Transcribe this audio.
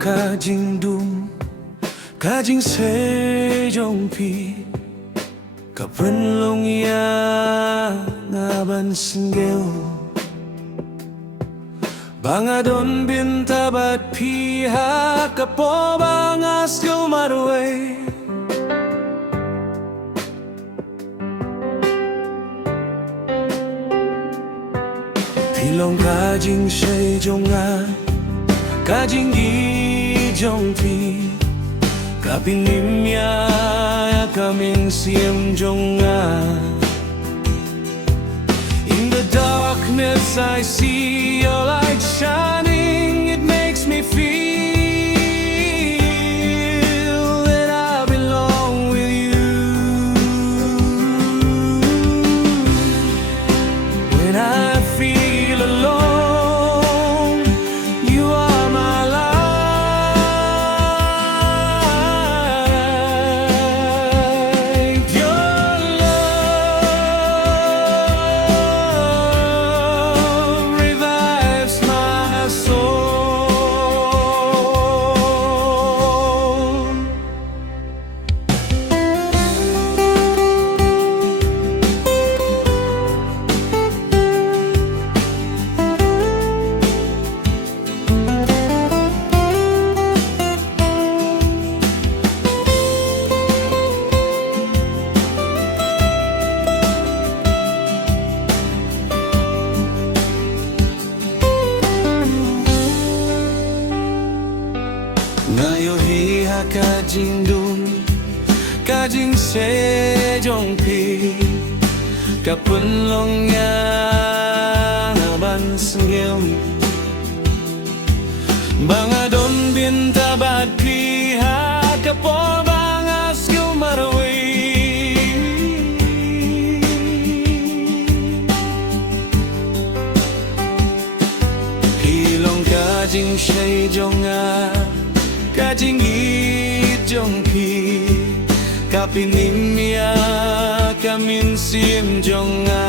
가진 둠 가진 세종피 kapenlongya ngaban senggeu bangadon bintabat pihak kapobangas gumarwe pilong kajing sejonga kajing gijongpi kapinimya kaming siem jonga. In the darkness I see your light shining. It makes me feel that I belong with you. When I feel alone, you are my life. Ngayohiha kajing dun kajing sejongpi kapenlongya ngaban senggeu bangadon bintabat pihak kapobangas gumarwe hilong kajing sejonga kajing gijongpi kapinimya kamin sim jonga.